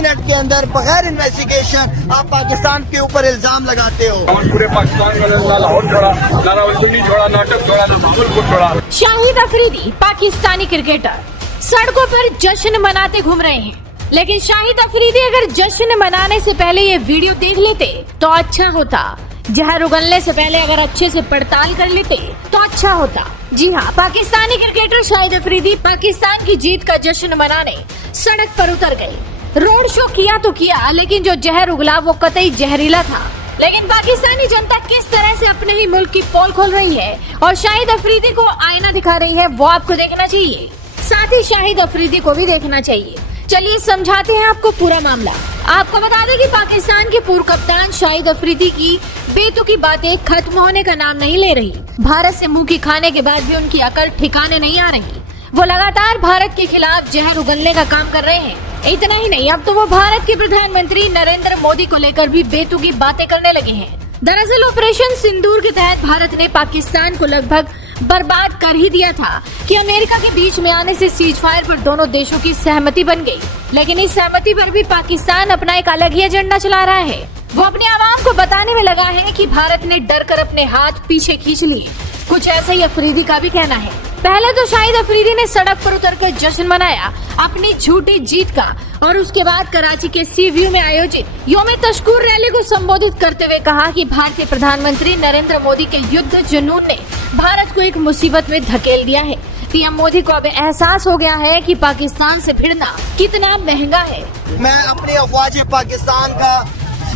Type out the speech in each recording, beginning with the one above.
Minute के अंदर बगैर इन्वेस्टिगेशन आप पाकिस्तान के ऊपर इल्जाम लगाते हो। पूरे पाकिस्तान में ना लाहौर छोड़ा, ना रावलपिंडी छोड़ा, नाटक छोड़ा, ना भावलपुर छोड़ा। शाहिद अफरीदी पाकिस्तानी क्रिकेटर सड़कों पर जश्न मनाते घूम रहे हैं, लेकिन शाहिद अफरीदी अगर जश्न मनाने से पहले ये वीडियो देख लेते तो अच्छा होता। जहर उगलने से पहले अगर अच्छे से पड़ताल कर लेते तो अच्छा होता। जी हाँ, पाकिस्तानी क्रिकेटर शाहिद अफरीदी पाकिस्तान की जीत का जश्न मनाने सड़क पर उतर गए। रोड शो किया तो किया, लेकिन जो जहर उगला वो कतई जहरीला था। लेकिन पाकिस्तानी जनता किस तरह से अपने ही मुल्क की पोल खोल रही है और शाहिद अफरीदी को आईना दिखा रही है, वो आपको देखना चाहिए। साथ ही शाहिद अफरीदी को भी देखना चाहिए। चलिए समझाते हैं आपको पूरा मामला। आपको बता दें कि पाकिस्तान के पूर्व कप्तान शाहिद अफरीदी की बेतुकी बातें खत्म होने का नाम नहीं ले रही। भारत से मुंह की खाने के बाद भी उनकी अकल ठिकाने नहीं आ रही। वो लगातार भारत के खिलाफ जहर उगलने का काम कर रहे हैं। इतना ही नहीं, अब तो वो भारत के प्रधानमंत्री नरेंद्र मोदी को लेकर भी बेतुकी बातें करने लगे हैं। दरअसल ऑपरेशन सिंदूर के तहत भारत ने पाकिस्तान को लगभग बर्बाद कर ही दिया था कि अमेरिका के बीच में आने से सीज फायर पर दोनों देशों की सहमति बन गई। लेकिन इस सहमति पर भी पाकिस्तान अपना एक अलग ही एजेंडा चला रहा है। वो अपने आवाम को बताने में लगा है कि भारत ने डर कर अपने हाथ पीछे खींच लिए। कुछ ऐसा ही अफरीदी का भी कहना है। पहले तो शाहिद अफरीदी ने सड़क पर उतरकर जश्न मनाया अपनी झूठी जीत का, और उसके बाद कराची के सी व्यू में आयोजित योम तशकूर रैली को संबोधित करते हुए कहा कि भारतीय प्रधानमंत्री नरेंद्र मोदी के युद्ध जुनून ने भारत को एक मुसीबत में धकेल दिया है। पीएम मोदी को अब एहसास हो गया है कि पाकिस्तान से भिड़ना कितना महंगा है। मैं अपनी अफवाज पाकिस्तान का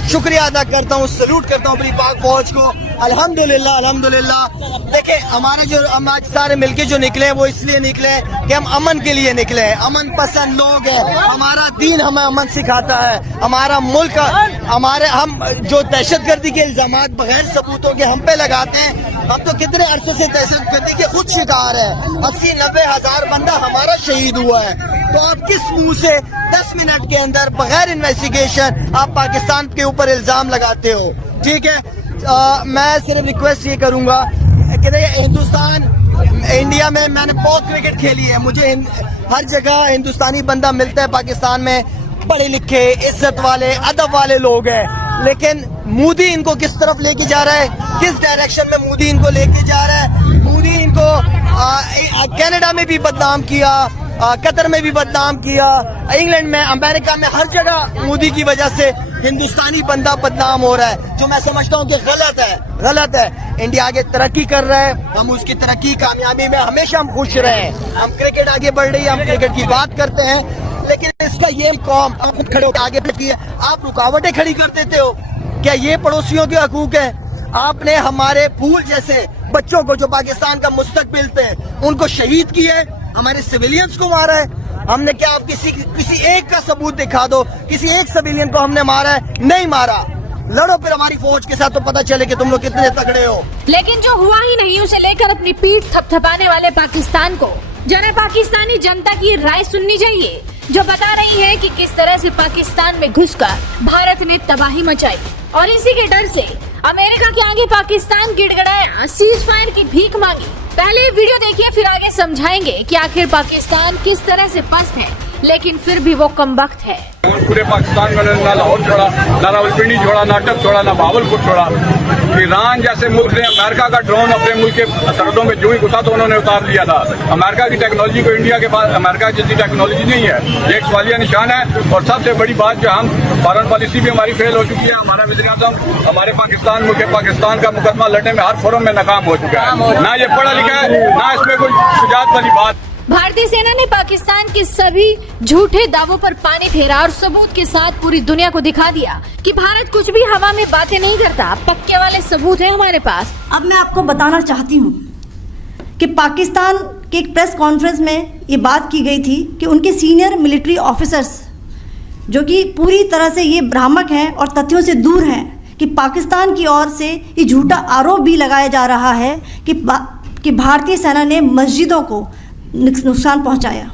शुक्रिया अदा करता हूँ, सल्यूट करता हूँ अपनी पाक फौज को। अल्हम्दुलिल्लाह अल्हम्दुलिल्लाह। देखिए, हमारे जो हम आज सारे मिलके जो निकले हैं वो इसलिए निकले हैं कि हम अमन के लिए निकले हैं। अमन पसंद लोग हैं। हमारा दीन हमें अमन सिखाता है। हमारा मुल्क हम जो दहशतगर्दी के इल्जामात बगैर सबूतों के हम पे लगाते हैं, हम तो कितने अरसों से दहशतगर्दी के खुद शिकार है। 80-90 हजार बंदा हमारा शहीद हुआ है। तो आप किस मुंह से 10 मिनट के अंदर बगैर इन्वेस्टिगेशन आप पाकिस्तान के ऊपर इल्जाम लगाते हो? ठीक है, मैं सिर्फ रिक्वेस्ट ये करूंगा कि हिंदुस्तान इंडिया में मैंने बहुत क्रिकेट खेली है, मुझे हर जगह हिंदुस्तानी बंदा मिलता है। पाकिस्तान में पढ़े लिखे इज्जत वाले अदब वाले लोग हैं, लेकिन मोदी इनको किस तरफ लेके जा रहा है, किस डायरेक्शन में मोदी इनको लेके जा रहा है। मोदी इनको कनाडा में भी बदनाम किया, कतर में भी बदनाम किया, इंग्लैंड में, अमेरिका में, हर जगह मोदी की वजह से हिंदुस्तानी बंदा बदनाम हो रहा है, जो मैं समझता हूँ कि गलत है। इंडिया आगे तरक्की कर रहा है, हम उसकी तरक्की कामयाबी में हमेशा हम खुश रहे हैं। हम क्रिकेट आगे बढ़ रही है, हम क्रिकेट की बात करते हैं, लेकिन इसका ये कौम आप खुद खड़े होकर आगे बढ़ती है, आप रुकावटें खड़ी कर देते हो। क्या ये पड़ोसियों के हकूक है? आपने हमारे फूल जैसे बच्चों को जो पाकिस्तान का मुस्तकबिल थे उनको शहीद किया है, हमारे सिविलियंस को मारा है। हमने क्या, आप किसी एक का सबूत दिखा दो, किसी एक सिविलियन को हमने मारा है? नहीं मारा। लड़ो फिर हमारी फौज के साथ तो पता चले कि तुम लोग कितने तगड़े हो। लेकिन जो हुआ ही नहीं उसे लेकर अपनी पीठ थपथपाने वाले पाकिस्तान को जरा पाकिस्तानी जनता की राय सुननी चाहिए, जो बता रही है कि किस तरह से पाकिस्तान में घुसकर भारत ने तबाही मचाई। और इसी के डर से अमेरिका के आगे पाकिस्तान गिड़गिड़ाया, सीज फायर की भीख मांगी। पहले वीडियो देखिए, फिर आगे समझाएंगे कि आखिर पाकिस्तान किस तरह से पस्त है, लेकिन फिर भी वो कमबख्त है। पूरे पाकिस्तान में ना लाहौर छोड़ा, ना रावलपिंडी छोड़ा, नाटक छोड़ा, ना भावलपुर छोड़ा। ईरान जैसे मुल्क ने अमेरिका का ड्रोन अपने मुल्क के सरहदों में जो ही घुसा तो उन्होंने उतार लिया था। अमेरिका की टेक्नोलॉजी को इंडिया के पास अमेरिका जैसी टेक्नोलॉजी नहीं है, ये एक सवालिया निशान है। और सबसे बड़ी बात, जो हम फॉरेन पॉलिसी भी हमारी फेल हो चुकी है। हमारा वज़ीर-ए-आज़म हमारे पाकिस्तान का मुकदमा लड़ने में हर फोरम में नाकाम हो चुका है। ना ये पढ़ा लिखा है, ना इसमें कोई शुजाअत वाली बात। भारतीय सेना ने पाकिस्तान के सभी झूठे दावों पर पानी फेरा और सबूत के साथ पूरी दुनिया को दिखा दिया कि भारत कुछ भी हवा में बातें नहीं करता। पक्के वाले सबूत हैं हमारे पास। अब मैं आपको बताना चाहती हूँ कि पाकिस्तान के एक प्रेस कॉन्फ्रेंस में ये बात की गई थी कि उनके सीनियर मिलिट्री ऑफिसर्स, जो कि पूरी तरह से ये भ्रामक हैं और तथ्यों से दूर हैं, कि पाकिस्तान की ओर से ये झूठा आरोप भी लगाया जा रहा है कि भारतीय सेना ने मस्जिदों को नुकसान पहुंचाया।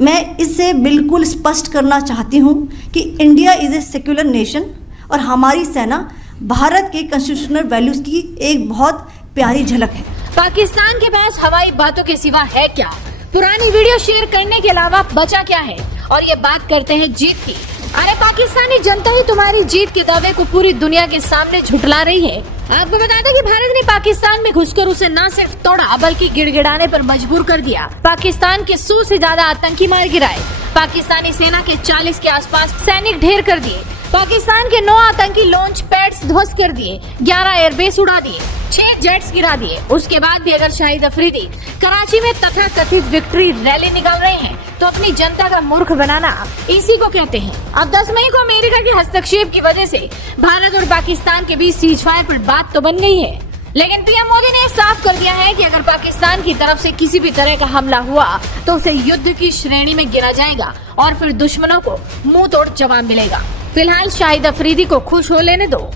मैं इससे बिल्कुल स्पष्ट करना चाहती हूं कि India is a secular nation और हमारी सेना भारत के कॉन्स्टिट्यूशनल वैल्यूज़ की एक बहुत प्यारी झलक है। पाकिस्तान के पास हवाई बातों के सिवा है क्या? पुरानी वीडियो शेयर करने के अलावा बचा क्या है? और ये बात करते हैं जीत की, अरे पाकिस्तानी जनता ही तुम्हारी जीत के दावे को पूरी दुनिया के सामने झुठला रही है। आपको बता दें कि भारत ने पाकिस्तान में घुसकर उसे न सिर्फ तोड़ा बल्कि गिड़गिड़ाने पर मजबूर कर दिया। पाकिस्तान के 100 से ज्यादा आतंकी मार गिराए। पाकिस्तानी सेना के 40 के आसपास सैनिक ढेर कर दिए। पाकिस्तान के 9 आतंकी लॉन्च पैड्स ध्वस्त कर दिए, 11 एयरबेस उड़ा दिए, 6 जेट्स गिरा दिए। उसके बाद भी अगर शाहिद अफरीदी कराची में तथाकथित विक्ट्री रैली निकाल रहे हैं तो अपनी जनता का मूर्ख बनाना इसी को कहते हैं। अब 10 मई को अमेरिका के हस्तक्षेप की वजह से भारत और पाकिस्तान के बीच सीजफायर पर बात तो बन गई है, लेकिन पीएम मोदी ने साफ कर दिया है कि अगर पाकिस्तान की तरफ से किसी भी तरह का हमला हुआ तो उसे युद्ध की श्रेणी में गिना जाएगा और फिर दुश्मनों को मुंह तोड़ जवाब मिलेगा। फिलहाल शाहिद अफरीदी को खुश हो लेने दो।